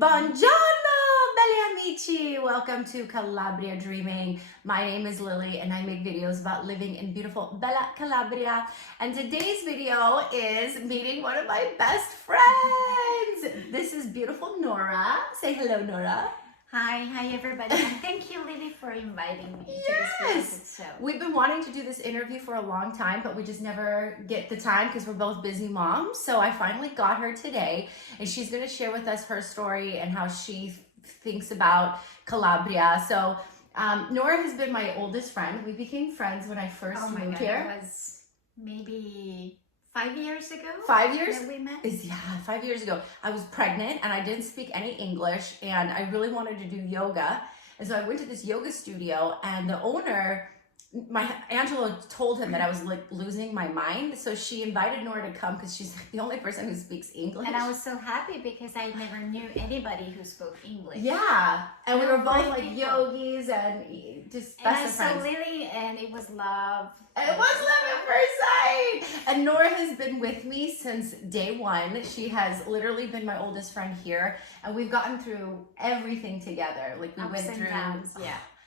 Buongiorno, belli amici! Welcome to Calabria Dreaming. My name is Lily and I make videos about living in beautiful Bella Calabria. And today's video is meeting one of my best friends. This is beautiful Nora. Say hello, Nora. Hi everybody, and thank you, Lily, for inviting me to this beautiful show. We've been wanting to do this interview for a long time, but we just never get the time because we're both busy moms. So I finally got her today, and she's going to share with us her story and how she thinks about Calabria. So Nora has been my oldest friend. We became friends when I first moved here. It was maybe 5 years ago. 5 years? That we met? Yeah, 5 years ago. I was pregnant and I didn't speak any English and I really wanted to do yoga. And so I went to this yoga studio and the owner, Angela told him that I was like losing my mind. So she invited Nora to come because she's the only person who speaks English. And I was so happy because I never knew anybody who spoke English. Yeah. And we were both like yogis and just best of friends. And I saw Lily and it was love. It was love at first sight. And Nora has been with me since day one. She has literally been my oldest friend here. And we've gotten through everything together. Like we went through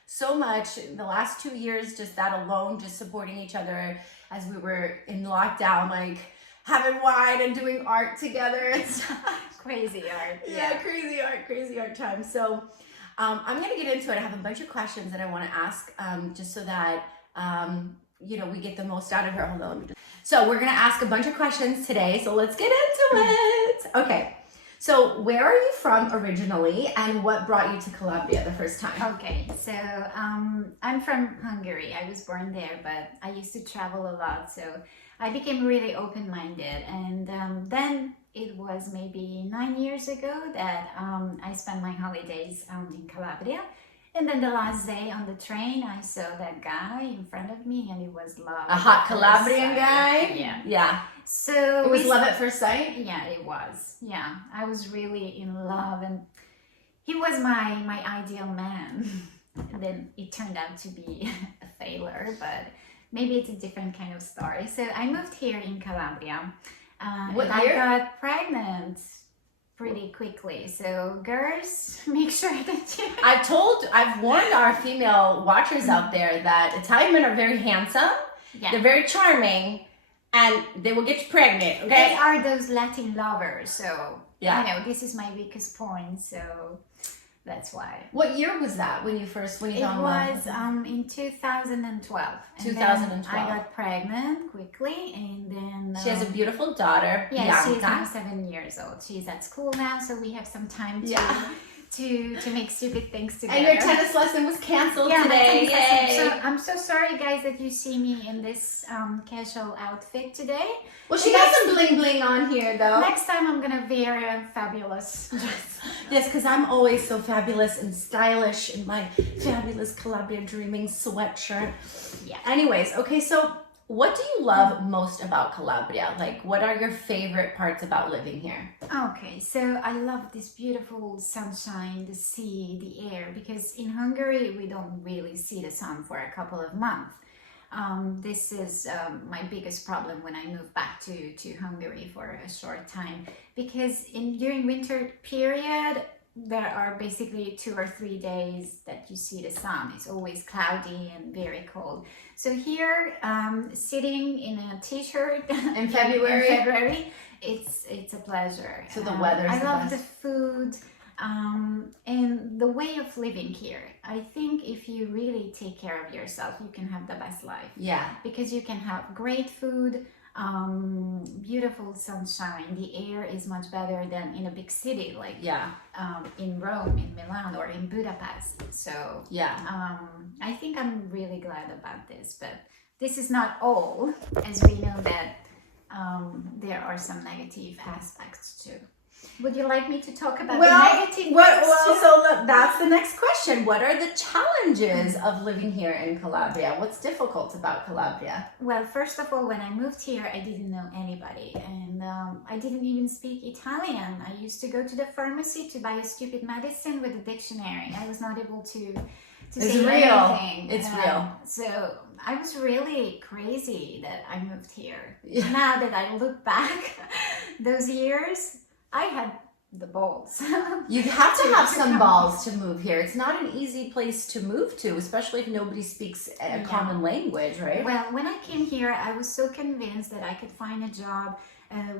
so much the last 2 years, just that alone, just supporting each other as we were in lockdown, like having wine and doing art together. It's crazy art. Yeah, crazy art time. So I'm gonna get into it. I have a bunch of questions that I want to ask just so that you know, we get the most out of her. Hold on. So we're gonna ask a bunch of questions today. So let's get into it. Okay. So where are you from originally and what brought you to Calabria the first time? Okay, so I'm from Hungary. I was born there, but I used to travel a lot. So I became really open-minded. And then it was maybe 9 years ago that I spent my holidays in Calabria. And then the last day on the train, I saw that guy in front of me and it was love. A hot Calabrian guy? Yeah. Yeah. So it was love at first sight? Yeah, it was. Yeah, I was really in love and he was my ideal man. And then it turned out to be a failure, but maybe it's a different kind of story. So I moved here in Calabria. What and year? I got pregnant pretty quickly. So girls, make sure that you... I've warned our female watchers out there that Italian men are very handsome. Yeah. They're very charming. And they will get you pregnant, okay? They are those Latin lovers, so yeah. I know this is my weakest point, so that's why. What year was that when you fell in love? It was in 2012. 2012. I got pregnant quickly, and then she has a beautiful daughter. Yeah, she's now 7 years old. She's at school now, so we have some time to make stupid things together. And your tennis lesson was canceled today. Yay. So I'm so sorry, guys, that you see me in this casual outfit today. Well, she got some bling bling on here, though. Next time I'm gonna wear a fabulous dress. Yes, because I'm always so fabulous and stylish in my fabulous Calabria Dreaming sweatshirt. Yeah. Anyways, okay, so what do you love most about Calabria? Like, what are your favorite parts about living here? Okay, so I love this beautiful sunshine, the sea, the air, because in Hungary, we don't really see the sun for a couple of months. This is my biggest problem when I moved back to Hungary for a short time, because during winter period, there are basically 2 or 3 days that you see the sun. It's always cloudy and very cold. So here, sitting in a t-shirt in February, it's a pleasure. So the weather's I love best. the food and the way of living here. I think if you really take care of yourself, you can have the best life. Yeah. Because you can have great food, beautiful sunshine. The air is much better than in a big city like in Rome, in Milan, or in Budapest. So I think I'm really glad about this, but this is not all, as we know that there are some negative aspects too. Would you like me to talk about the negative things? So that's the next question. What are the challenges of living here in Calabria? What's difficult about Calabria? Well, first of all, when I moved here, I didn't know anybody, and I didn't even speak Italian. I used to go to the pharmacy to buy a stupid medicine with a dictionary. I was not able to say anything. It's real. So I was really crazy that I moved here. Yeah. Now that I look back those years, I had the balls. You have to have some balls to move here. It's not an easy place to move to, especially if nobody speaks a common language, right? Well, when I came here, I was so convinced that I could find a job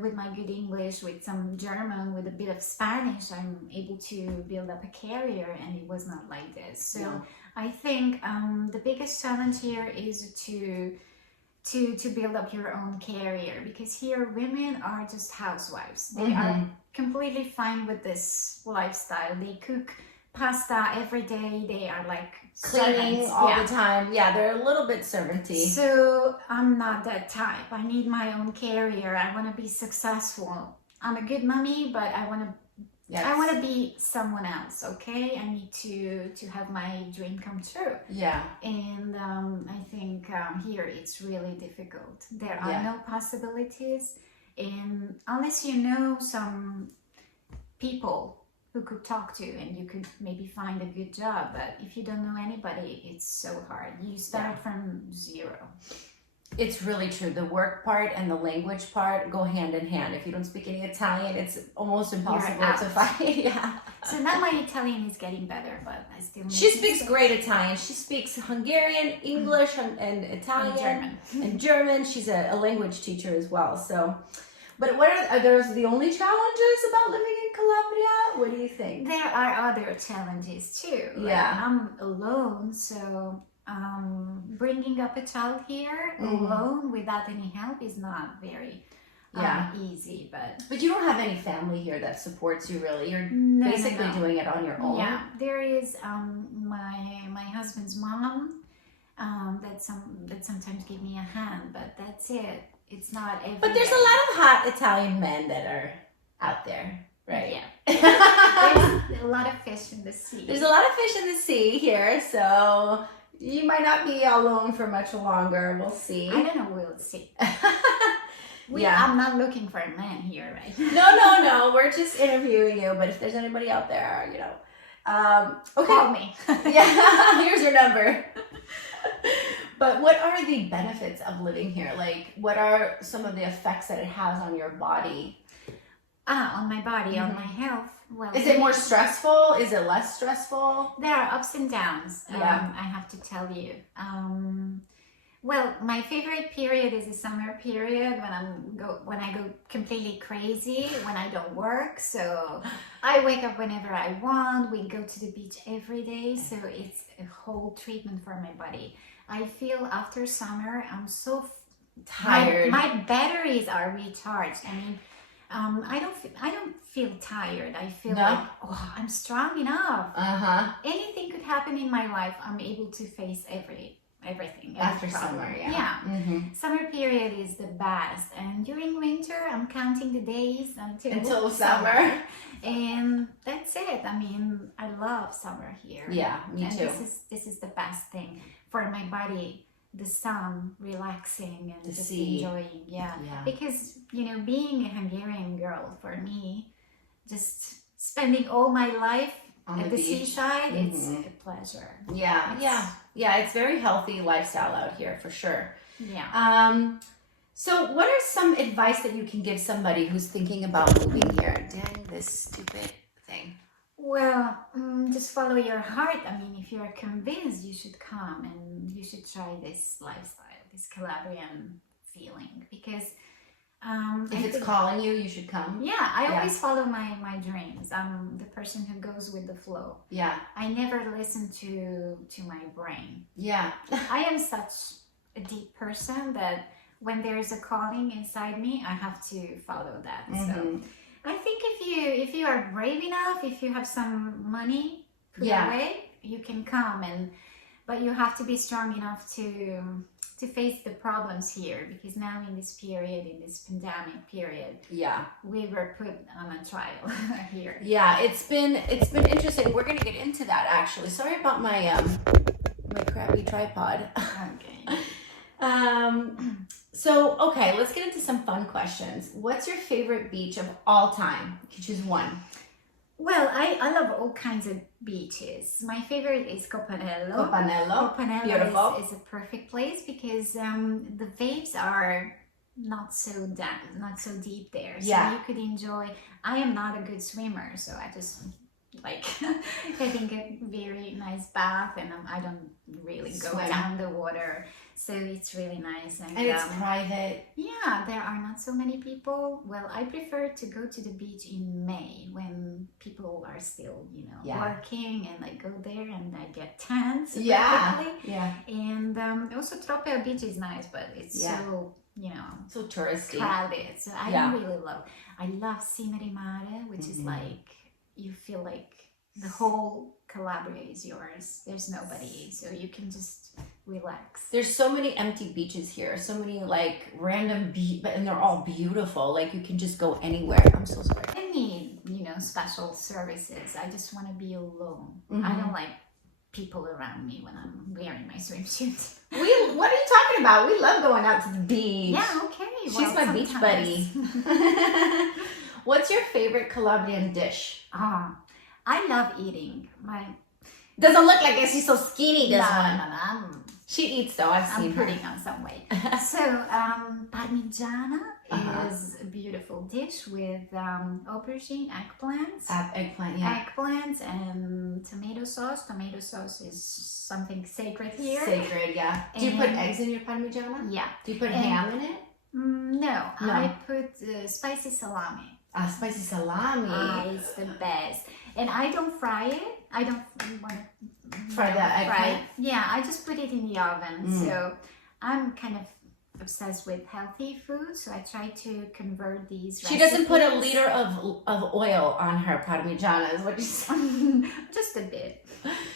with my good English, with some German, with a bit of Spanish. I'm able to build up a career, and it was not like this. So I think the biggest challenge here is to build up your own career, because here women are just housewives. They are completely fine with this lifestyle. They cook pasta every day. They are like cleaning all the time. Yeah, they're a little bit servanty. So I'm not that type. I need my own career. I want to be successful. I'm a good mommy, but I want to be someone else. Okay, I need to have my dream come true. Yeah. And I think here it's really difficult. There are no possibilities, and unless you know some people who could talk to, and you could maybe find a good job. But if you don't know anybody, it's so hard. You start from zero. It's really true. The work part and the language part go hand in hand. If you don't speak any Italian, it's almost impossible to find. So now my Italian is getting better, but I still need She speaks great Italian. She speaks Hungarian, English, and Italian, and German. She's a language teacher as well. So, but what are those the only challenges about living in Calabria? What do you think? There are other challenges too. Like I'm alone, so bringing up a child here alone without any help is not very easy. But you don't have any family here that supports you, really. You're basically doing it on your own. Yeah, there is my husband's mom that sometimes give me a hand, but that's it. It's not every But there's a lot of hot Italian men that are out there, right? Yeah. There's a lot of fish in the sea. There's a lot of fish in the sea here, so you might not be alone for much longer. We'll see. I don't know. We'll see. I'm not looking for a man here, right? No. We're just interviewing you. But if there's anybody out there, okay. Call me. Here's your number. But what are the benefits of living here? Like, what are some of the effects that it has on your body? On my body, on my health. Well, is it more stressful? Is it less stressful? There are ups and downs. I have to tell you. Well, my favorite period is the summer period when I go completely crazy, when I don't work. So I wake up whenever I want. We go to the beach every day. So it's a whole treatment for my body. I feel after summer, I'm so tired. My batteries are recharged. I mean, I don't feel tired. I feel like, I'm strong enough. Anything could happen in my life. I'm able to face everything after summer. Summer period is the best, and during winter I'm counting the days until summer. And that's it. I mean, I love summer here. Yeah, me too. This is the best thing for my body. The sun, relaxing, and the just sea. Enjoying. Yeah. Because being a Hungarian girl, for me, just spending all my life at the seaside, it's a pleasure. It's very healthy lifestyle out here for sure. So what are some advice that you can give somebody who's thinking about moving here? Dang, this stupid thing. Well, just follow your heart. I mean, if you're convinced, you should come and you should try this lifestyle, this Calabrian feeling, because if it's calling you, you should come. I always follow my dreams. I'm the person who goes with the flow. I never listen to my brain. I am such a deep person that when there's a calling inside me, I have to follow that. So I think if you are brave enough, if you have some money put away, you can come, but you have to be strong enough to face the problems here, because now in this period, in this pandemic period, we were put on a trial here. It's been interesting. We're gonna get into that actually. Sorry about my crappy tripod. Okay. So, okay, let's get into some fun questions. What's your favorite beach of all time? You can choose one. Well, I love all kinds of beaches. My favorite is Copanello. Copanello is a perfect place because the waves are not so down, not so deep there. So Yeah. you could enjoy. I am not a good swimmer, so I just like having a very nice bath, and I don't really go Swim. down the water. So it's really nice. And it's private. Yeah, there are not so many people. Well, I prefer to go to the beach in May when people are still, working, and I go there and I get tan super quickly. Yeah. And also Tropea Beach is nice, but it's so, so touristy, crowded. So I don't really love. I love Cima Mare, which is like you feel like the whole Calabria is yours. There's nobody, so you can just relax. There's so many empty beaches here, so many like random and they're all beautiful. Like you can just go anywhere. I'm so sorry. I need, special services. I just want to be alone. I don't like people around me when I'm wearing my swimsuit. What are you talking about? We love going out to the beach. Yeah, okay. She's my beach buddy. What's your favorite Calabrian dish? I love eating. Doesn't look like it. She's so skinny, this one. No. She eats though. I've seen her. I'm putting on some weight. So, parmigiana is a beautiful dish with aubergine, eggplants. Eggplant, yeah. Eggplants and tomato sauce. Tomato sauce is something sacred here. Sacred, yeah. Do you put eggs in your parmigiana? Yeah. Do you put ham in it? No. I put spicy salami. Spicy salami. It's the best. And I don't fry it. I don't want to fry the eggplant? Yeah, I just put it in the oven. So I'm kind of obsessed with healthy food. So I try to convert these recipes. She doesn't put a liter of oil on her parmigiana, is what you say. Just a bit.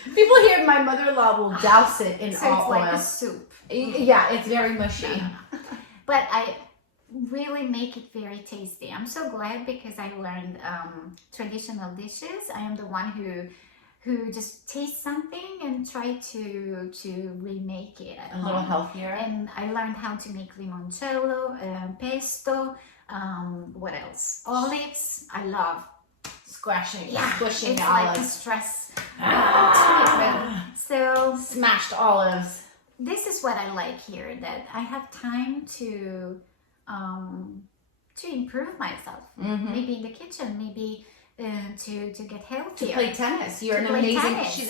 People here, my mother-in-law will douse it in all it's oil. like a soup. Yeah, it's very mushy. No. But I really make it very tasty. I'm so glad because I learned traditional dishes. I am the one who just tastes something and try to remake it at a little healthier. And I learned how to make limoncello, pesto, what else? Olives. I love squishing it's like olives. A stress treatment. So smashed olives. This is what I like here, that I have time to improve myself. Maybe in the kitchen, maybe to get healthier. To play tennis. She's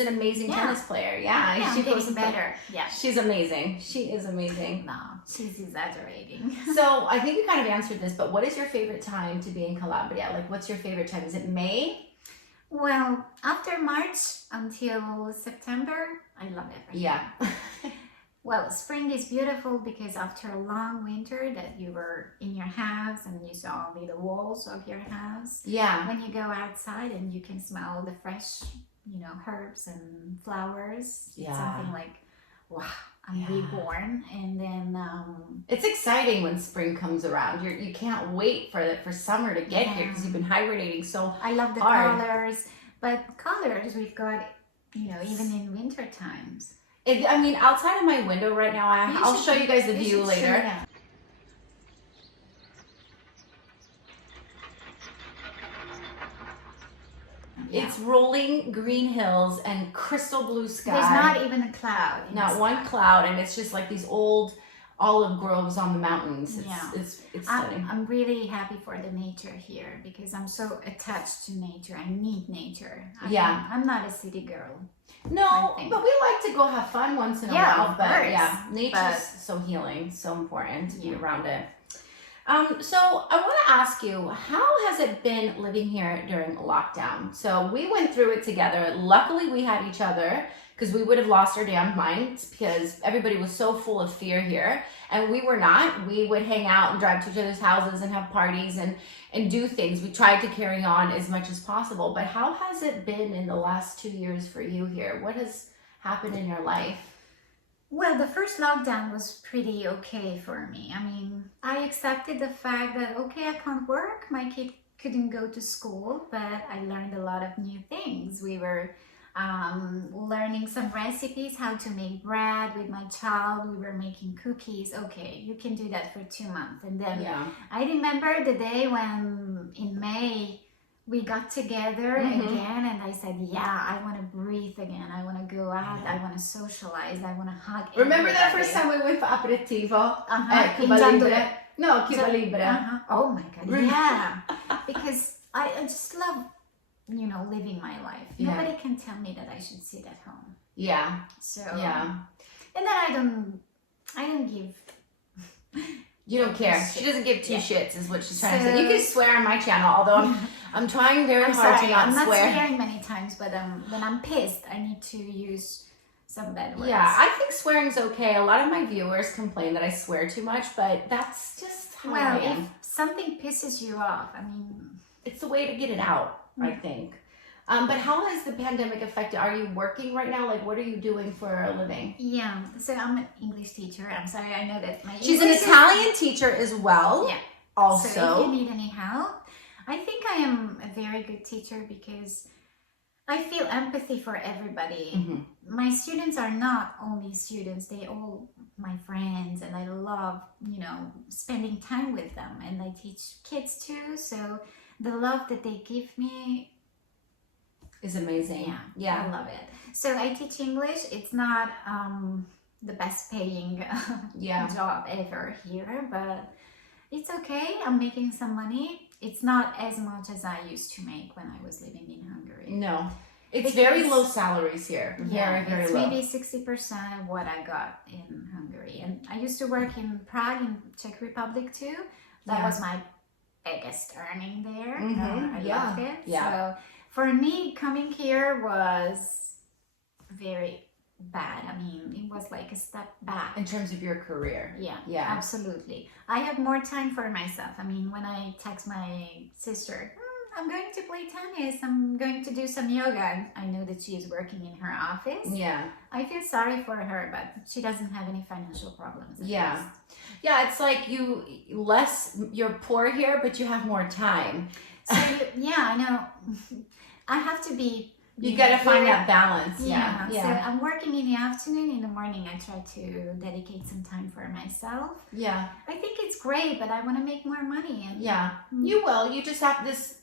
an amazing tennis player. Yeah, she goes better. Yeah. She's amazing. She is amazing. No, she's exaggerating. So I think you kind of answered this, but what is your favorite time to be in Calabria? Like, what's your favorite time? Is it May? Well, after March until September, I love everything. Yeah. Well, spring is beautiful because after a long winter that you were in your house and you saw only the walls of your house. Yeah. When you go outside and you can smell the fresh, herbs and flowers. Yeah. It's something like, wow, I'm reborn. And then it's exciting when spring comes around. You can't wait for summer to get here because you've been hibernating so I love the colors, but colors we've got, even in winter times. Outside of my window right now, I'll show you guys the view later. It's rolling green hills and crystal blue sky. There's not even a cloud. Not one cloud, and it's just like these old olive groves on the mountains. It's stunning. I'm really happy for the nature here because I'm so attached to nature. I need nature. I'm not a city girl. No, but we like to go have fun once in a while. But nature's so healing, so important to be around it. So I want to ask you, how has it been living here during lockdown? So we went through it together. Luckily, we had each other because we would have lost our damn minds because everybody was so full of fear here. And we were not. We would hang out and drive to each other's houses and have parties and do things. We tried to carry on as much as possible. But how has it been in the last 2 years for you here? What has happened in your life? Well, the first lockdown was pretty okay for me. I accepted the fact that, okay, I can't work. My kid couldn't go to school, but I learned a lot of new things. We were learning some recipes, how to make bread with my child. We were making cookies. Okay, you can do that for 2 months. And then I remember the day when in May, we got together again and I said, I want to breathe again. I want to go out. I want to socialize. I want to hug Remember everybody. that first time we went for aperitivo? In Giandole. No, Calabria. Oh my God, yeah. Because I just love, living my life. Yeah. Nobody can tell me that I should sit at home. Yeah. So Yeah. and then I don't give. You don't care. She doesn't give two Yeah. shits, is what she's trying to say. You can swear on my channel, although I'm trying very hard to not I'm swear. not swearing many times, but when I'm pissed, I need to use some bad words. Yeah, I think swearing's okay. A lot of my viewers complain that I swear too much, but that's just how I am. If something pisses you off, I mean, it's the way to get it out, I think. But how has the pandemic affected? Are you working right now? Like, what are you doing for a living? Yeah, so I'm an English teacher. I'm sorry, I know that She's an Italian teacher as well. Yeah. Also. So if you need any help, I think I am a very good teacher because I feel empathy for everybody. Mm-hmm. My students are not only students, they all my friends, and I love, spending time with them, and I teach kids too. So the love that they give me is amazing. Yeah, I love it. So I teach English. It's not the best paying job ever here, but it's okay. I'm making some money. It's not as much as I used to make when I was living in Hungary. No, it's very low salaries here. Very, very it's low. Maybe 60% of what I got in Hungary. And I used to work in Prague, in Czech Republic too. That was my biggest earning there. I loved it. Yeah. So for me, coming here was very bad. I mean, it was like a step back. In terms of your career. Yeah, absolutely. I have more time for myself. I mean, when I text my sister, I'm going to play tennis, I'm going to do some yoga. I know that she is working in her office. Yeah. I feel sorry for her, but she doesn't have any financial problems. Yeah. Yeah, it's like you're poor here, but you have more time. So, I know. I have to be... You got to find that balance. Yeah. So I'm working in the afternoon. In the morning, I try to dedicate some time for myself. Yeah. I think it's great, but I want to make more money. And you will. You just have this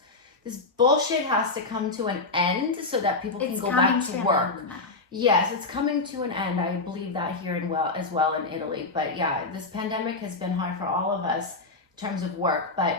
bullshit has to come to an end so that people can go back to work. Yes, it's coming to an end. I believe that here as well in Italy. But yeah, this pandemic has been hard for all of us in terms of work. But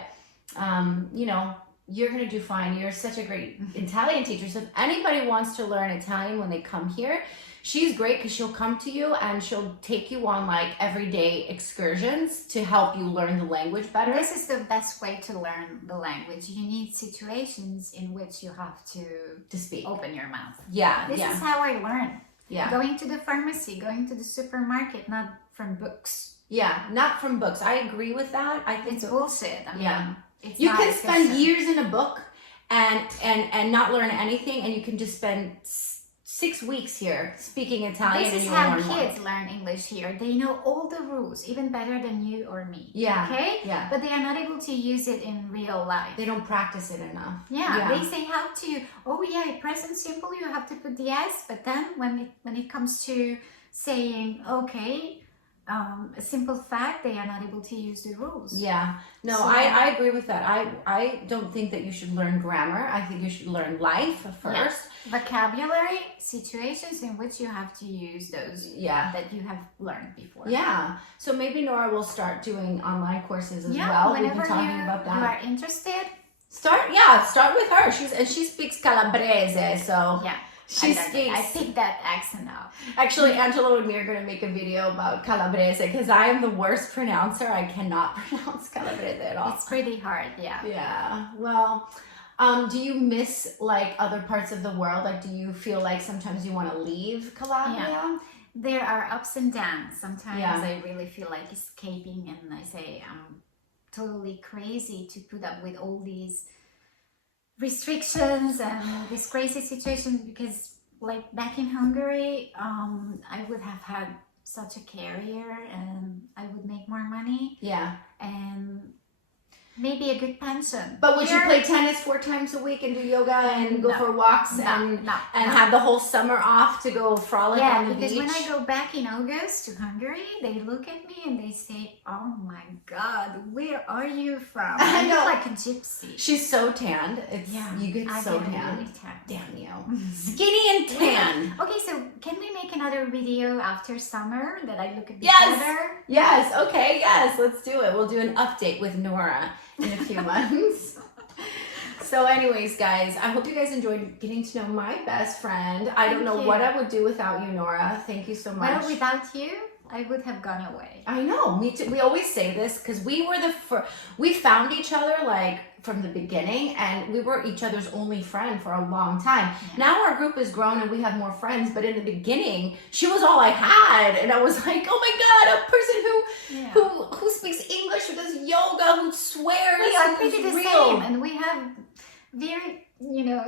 you're going to do fine. You're such a great Italian teacher. So if anybody wants to learn Italian when they come here, she's great because she'll come to you and she'll take you on like everyday excursions to help you learn the language better. This is the best way to learn the language. You need situations in which you have to speak. Open your mouth. Yeah. This is how I learn. Yeah. Going to the pharmacy, going to the supermarket, not from books. Yeah, not from books. I agree with that. I think it's bullshit. I mean, you can spend years in a book and not learn anything, and you can just spend 6 weeks here speaking Italian. This is how kids learn English here. They know all the rules, even better than you or me. Yeah. Okay? Yeah. But they are not able to use it in real life. They don't practice it enough. Yeah. They say how to, present simple, you have to put the S, but then when it comes to saying, okay, a simple fact, they are not able to use the rules. Yeah. No, I agree with that. I don't think that you should learn grammar. I think you should learn life first. Yeah. Vocabulary, situations in which you have to use those that you have learned before. Yeah. So maybe Nora will start doing online courses as well. We've been talking about that. You are interested? Start with her. She speaks Calabrese, so she speaks. I picked that accent up. Actually, Angelo and me are going to make a video about Calabrese because I am the worst pronouncer. I cannot pronounce Calabrese at all. It's pretty hard, Yeah. Well, do you miss like other parts of the world? Like, do you feel like sometimes you want to leave Calabria? Yeah. There are ups and downs. Sometimes I really feel like escaping, and I say I'm totally crazy to put up with all these restrictions and this crazy situation, because like back in Hungary, I would have had such a career and I would make more money. Yeah. And Maybe a good pension. But would you play tennis 4 times a week and do yoga and go for walks and no. have the whole summer off to go frolic on the beach? Yeah, because when I go back in August to Hungary, they look at me and they say, "Oh my God, where are you from?" I look like a gypsy. She's so tanned. You get so tan. Really tan. Damn you. Skinny and tan. Okay, so can we make another video after summer that I look a bit better? Yes. Okay. Yes. Let's do it. We'll do an update with Nora in a few months. So anyways, guys, I hope you guys enjoyed getting to know my best friend. I don't know what I would do without you, Nora. Thank you so much. Well, without you, I would have gone away. I know, me too. We always say this because we were we found each other like from the beginning, and we were each other's only friend for a long time. Yeah. Now our group has grown and we have more friends, but in the beginning, she was all I had, and I was like, oh my God, a person who speaks English, who does yoga, who swears, we are pretty the same, and we have very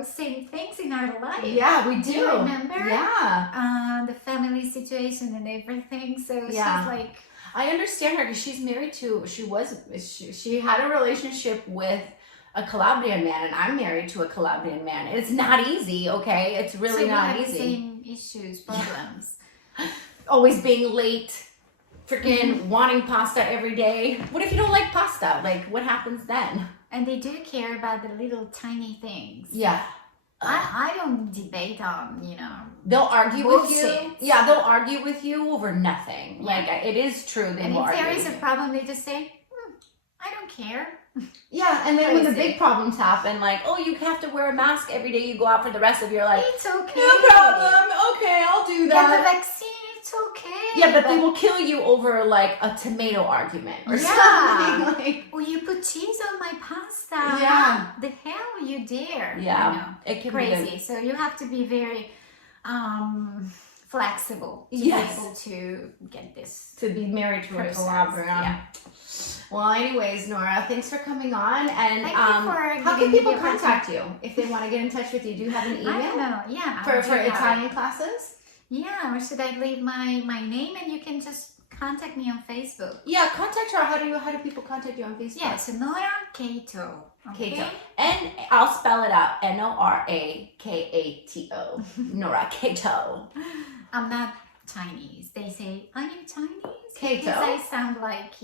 same things in our life. Yeah, we do. Do you remember? Yeah. The family situation and everything. So she's like, I understand her because she's married to. She had a relationship with a Calabrian man, and I'm married to a Calabrian man. It's not easy, okay? It's really not easy. The same issues, problems. Always being late, freaking wanting pasta every day. What if you don't like pasta? Like, what happens then? And they do care about the little tiny things. Yeah. I don't debate on, They'll argue bullshit. with you. Yeah, they'll argue with you over nothing. Like, it is true. They will argue. And if there is a problem, they just say, I don't care. Yeah, and then when the big problems happen, like, oh, you have to wear a mask every day you go out for the rest of your life. It's okay. No problem. Okay, I'll do that. Get the vaccine. It's okay. Yeah, but they will kill you over like a tomato argument or something. Like, well, you put cheese on my pasta. Yeah. The hell you dare. Yeah. It can crazy. be So you have to be very flexible to be able to get this. To be married to a Calabrian. Yeah. Well, anyways, Nora, thanks for coming on. And how can people contact you if they want to get in touch with you? Do you have an email? I don't know. Yeah. For Italian classes? Yeah, or should I leave my name and you can just contact me on Facebook? Yeah, contact her. How do people contact you on Facebook? Yeah, so Nora Kato. Okay? Kato. And I'll spell it out. Norakato. Nora Kato. I'm not Chinese. They say, are you Chinese? Kato. Because I sound like,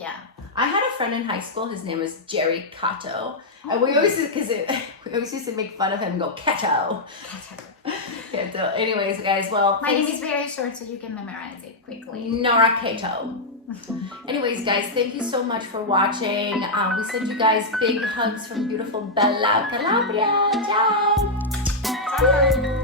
I had a friend in high school. His name was Jerry Kato. And we always used to make fun of him and go, Kato. Kato. Anyways, guys, well. My name is very short, so you can memorize it quickly. Nora Kato. Anyways, guys, thank you so much for watching. We send you guys big hugs from beautiful Bella Calabria. Ciao. Ciao.